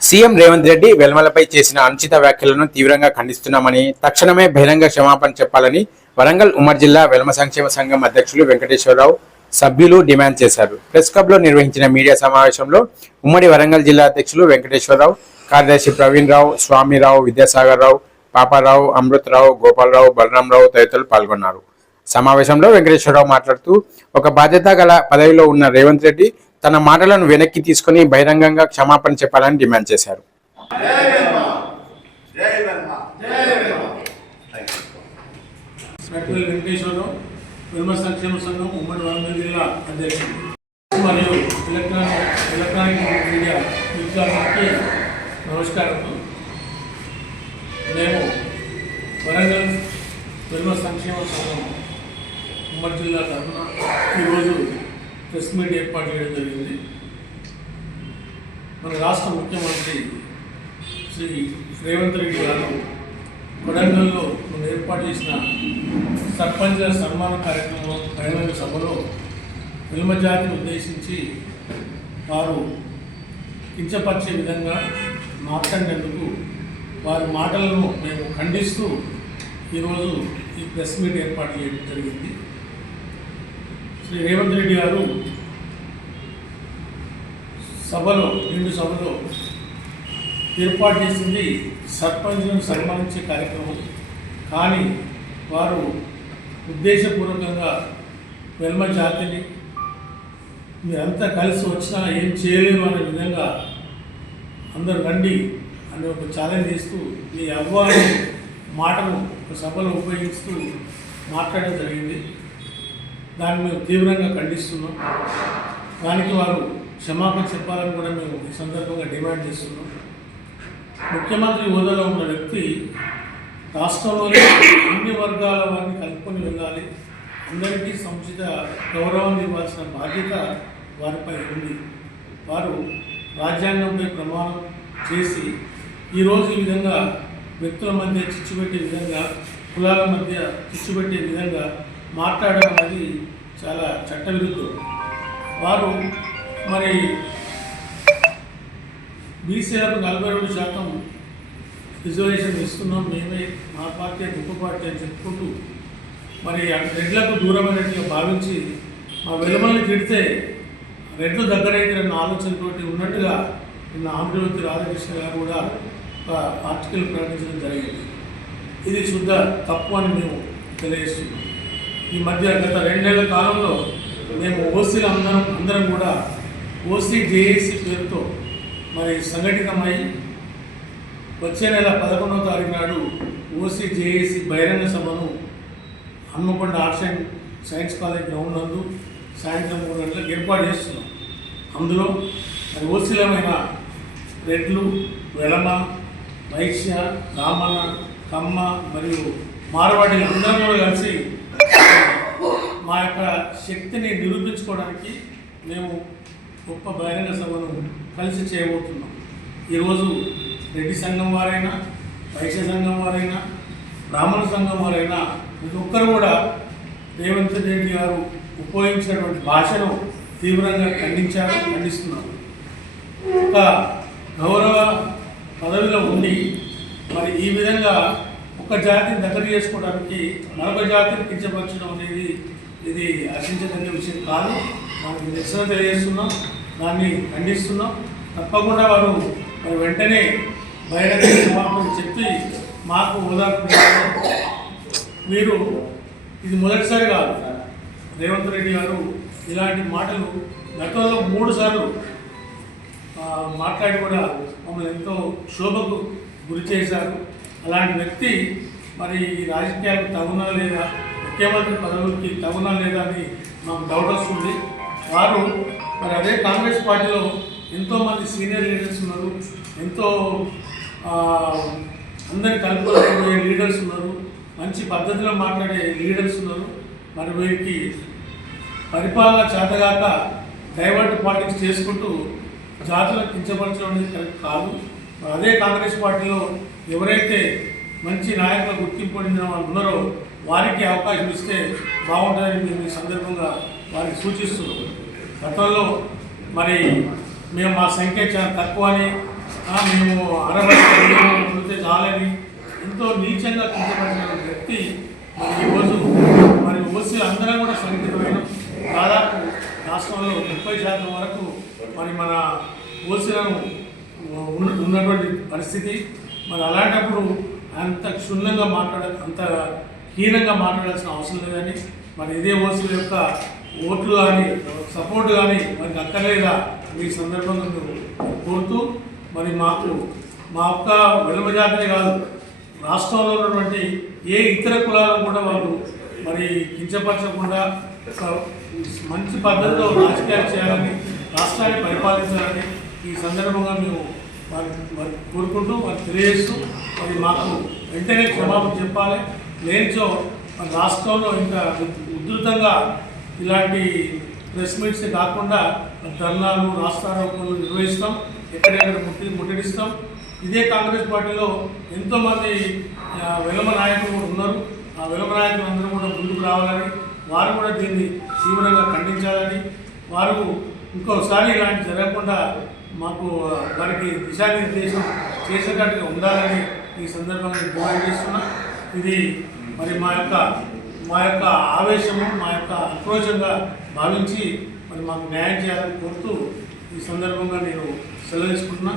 CM Revanth Reddy వెల్మలపై చేసిన అనుచిత వ్యాఖ్యలను తీవ్రంగా ఖండిస్తున్నామని తక్షణమే బహిరంగ క్షమాపణ చెప్పాలని వరంగల్ ఉమర్ జిల్లా వెల్మ సంక్షేమ సంఘం అధ్యక్షులు వెంకటేశ్వరరావు సభ్యులు డిమాండ్ చేశారు. ప్రెస్ క్లబ్లో నిర్వహించిన మీడియా సమావేశంలో ఉమ్మడి వరంగల్ జిల్లా అధ్యక్షులు వెంకటేశ్వరరావు కార్యదర్శి ప్రవీణ్ రావు స్వామిరావు విద్యాసాగర్ రావు పాపారావు అమృతరావు గోపాలరావు బలరాంరావు తదితరులు పాల్గొన్నారు. సమావేశంలో వెంకటేశ్వరరావు మాట్లాడుతూ ఒక బాధ్యత గల పదవిలో ఉన్న రేవంత్ రెడ్డి తన మాటలను వెనక్కి తీసుకుని బహిరంగంగా క్షమాపణ చెప్పాలని డిమాండ్ చేశారు. సంక్షేమ సంఘం ఉమ్మడి వరంగల్ జిల్లా అధ్యక్షుడు. మరియు ఎలక్ట్రానిక్ ఎలక్ట్రానిక్ మీడియా నమస్కారం మేము వరంగల్ సంక్షేమ సంఘం ఉమ్మడి జిల్లా తరఫున ఈరోజు ప్రెస్ మీట్ ఏర్పాటు చేయడం జరిగింది. మన రాష్ట్ర ముఖ్యమంత్రి శ్రీ రేవంత్ రెడ్డి గారు కొడంగల్లో మనం ఏర్పాటు చేసిన సర్పంచ్ల సన్మాన కార్యక్రమంలో పైన సభలో విల్మ జాతిని ఉద్దేశించి వారు కించపరిచే విధంగా మాట్లాడినందుకు వారి మాటలను మేము ఖండిస్తూ ఈరోజు ఈ ప్రెస్ మీట్ ఏర్పాటు చేయడం జరిగింది. శ్రీ రేవంత్ రెడ్డి గారు సభలో రెండు సభలో ఏర్పాటు చేసింది సర్పంచ్లను సన్మానించే కార్యక్రమం. కానీ వారు ఉద్దేశపూర్వకంగా వెల్మ జాతిని మీరంతా కలిసి వచ్చినా ఏం చేయలేము అనే విధంగా అందరు రండి అని ఒక ఛాలెంజ్ చేస్తూ మీ అవ్వాని మాటను ఒక సభలో ఉపయోగిస్తూ మాట్లాడడం జరిగింది. దాన్ని మేము తీవ్రంగా ఖండిస్తున్నాం. దానికి వారు క్షమాపణ చెప్పాలని కూడా మేము ఈ సందర్భంగా డిమాండ్ చేస్తున్నాం. ముఖ్యమంత్రి హోదాలో ఉన్న వ్యక్తి రాష్ట్రంలోని అన్ని వర్గాల వారిని కలుపుకొని వెళ్ళాలి. అందరికీ సముచిత గౌరవం ఇవ్వాల్సిన బాధ్యత వారిపై ఉంది. వారు రాజ్యాంగంపై ప్రమాణం చేసి ఈరోజు ఈ విధంగా వ్యక్తుల మధ్య చిచ్చు పెట్టే విధంగా కులాల మధ్య చిచ్చు పెట్టే విధంగా మాట్లాడడం అనేది చాలా చట్టవిరుద్ధం. వారు మరి బీసీలకు నలభై రెండు శాతం రిజర్వేషన్ ఇస్తున్నాం మేమే మా పార్టీ గొప్ప పార్టీ అని చెప్పుకుంటూ మరి ఆ రెడ్లకు దూరమైనట్టుగా భావించి మా వెలుమల్ని తిడితే రెడ్లు దగ్గరైతే ఆలోచనతోటి ఉన్నట్టుగా నిన్న ఆంధ్రజ్యోతి రాధాకృష్ణ గారు కూడా ఒక ఆర్టికల్ ప్రకటించడం జరిగింది. ఇది శుద్ధ తప్పు అని మేము తెలియజేస్తున్నాం. ఈ మధ్య గత రెండేళ్ళ కాలంలో మేము ఓసీలు అందరం అందరం కూడా ఓసీ జేఏసీ పేరుతో మరి సంఘటితమై వచ్చే నెల పదకొండవ తారీఖు నాడు ఓసీ జేఏసీ బహిరంగ సభను Hanamkonda arts and science college ground నందు సాయంత్రం మూడు గంటలకు ఏర్పాటు చేస్తున్నాం. అందులో మరి ఓసీలమైన రెడ్లు వెలమ వైశ్య రామణ కమ్మ మరియు మార్వాడి అందరం కూడా కలిసి మా యొక్క శక్తిని నిరూపించుకోవడానికి మేము గొప్ప బహిరంగ సభను కలిసి చేయబోతున్నాం. ఈరోజు రెడ్డి సంఘం వారైనా వైశ్య సంఘం వారైనా బ్రాహ్మణ సంఘం వారైనా ప్రతి ఒక్కరు కూడా రేవంత్ రెడ్డి గారు ఉపయోగించినటువంటి భాషను తీవ్రంగా ఖండించారు ఖండిస్తున్నారు. ఒక గౌరవ పదవిలో ఉండి మరి ఈ విధంగా ఒక జాతిని దగ్గర చేసుకోవడానికి మరొక జాతిని కించపరచడం అనేది ఇది ఆశించదగిన విషయం కాదు. మనకి నిరసన తెలియజేస్తున్నాం. దాన్ని ఖండిస్తున్నాం. తప్పకుండా వారు మరి వెంటనే బహిరంగ క్షమాపణ చెప్పి మాకు ఓదార్పు మీరు ఇది మొదటిసారి కాదు. రేవంత్ రెడ్డి గారు ఇలాంటి మాటలు గతంలో మూడు సార్లు మాట్లాడి కూడా మమ్మల్ని ఎంతో క్షోభకు గురి చేశారు. అలాంటి వ్యక్తి మరి ఈ రాజకీయాలకు తగునా లేదా? ముఖ్యమంత్రి పదవులకి తగునా లేదా అని మాకు డౌట్ వస్తుంది. వారు మరి అదే కాంగ్రెస్ పార్టీలో ఎంతోమంది సీనియర్ లీడర్స్ ఉన్నారు. ఎంతో అందరి కలుపుకోబోయే లీడర్స్ ఉన్నారు. మంచి పద్ధతిలో మాట్లాడే లీడర్స్ ఉన్నారు. మరి వీరికి పరిపాలన చేతగాక డైవర్ట్ పాలిటిక్స్ చేసుకుంటూ జాతులకు కించపరచడం అనేది కరెక్ట్ కాదు. అదే కాంగ్రెస్ పార్టీలో ఎవరైతే మంచి నాయకుల గుర్తింపు పొందిన వాళ్ళు ఉన్నారో వారికి అవకాశం ఇస్తే బాగుంటుందని మేము ఈ సందర్భంగా వారికి సూచిస్తున్నాం. గతంలో మరి మేము మా సంఖ్య చాలా తక్కువ అని మేము అరవై ఉంటే చాలని ఎంతో నీచంగా కించపడిన వ్యక్తి ఈరోజు మరి ఓసీ అందరం కూడా సంఖ్యమైన దాదాపు రాష్ట్రంలో ముప్పై శాతం వరకు మరి మన ఓసీలను ఉన్నటువంటి పరిస్థితి. మరి అలాంటప్పుడు అంత క్షుణ్ణంగా మాట్లాడ అంత హీనంగా మాట్లాడాల్సిన అవసరం లేదని మరి ఇదే ఓసీల యొక్క ఓట్లు కానీ సపోర్ట్ కానీ మనకి అక్కర్లేదా మీ సందర్భంగా కోరుతూ మరి మాకు మా యొక్క వెలుమ కాదు రాష్ట్రంలో ఉన్నటువంటి ఏ ఇతర కులాలను కూడా వాళ్ళు మరి కించపరచకుండా మంచి పద్ధతిలో రాజకీయాలు చేయాలని రాష్ట్రాన్ని పరిపాలించాలని ఈ సందర్భంగా మేము మరి కోరుకుంటూ వారికి తెలియజేస్తూ మరి మాకు వెంటనే క్షమాపణ చెప్పాలి. లేనిచో మన రాష్ట్రంలో ఇంకా ఉధృతంగా ఇలాంటి ప్రెస్ మీట్స్ కాకుండా ధర్నాలు రాష్ట్రారోపణలు నిర్వహిస్తాం ఎక్కడెక్కడ ముట్టి ముట్టడిస్తాం. ఇదే కాంగ్రెస్ పార్టీలో ఎంతోమంది విలమ నాయకులు కూడా ఉన్నారు. ఆ విలమ నాయకులు అందరూ కూడా ముందుకు రావాలని వారు కూడా దీన్ని తీవ్రంగా ఖండించాలని వారు ఇంకోసారి ఇలాంటి జరగకుండా మాకు వారికి దిశానిర్దేశం చేసేటట్టుగా ఉండాలని ఈ సందర్భంగా డిమాండ్ చేస్తున్నా. ఇది మరి మా యొక్క మా యొక్క ఆవేశము మా యొక్క ఆక్రోశంగా భావించి మరి మాకు న్యాయం చేయాలని కోరుతూ ఈ సందర్భంగా నేను సెలవు తీసుకుంటున్నా.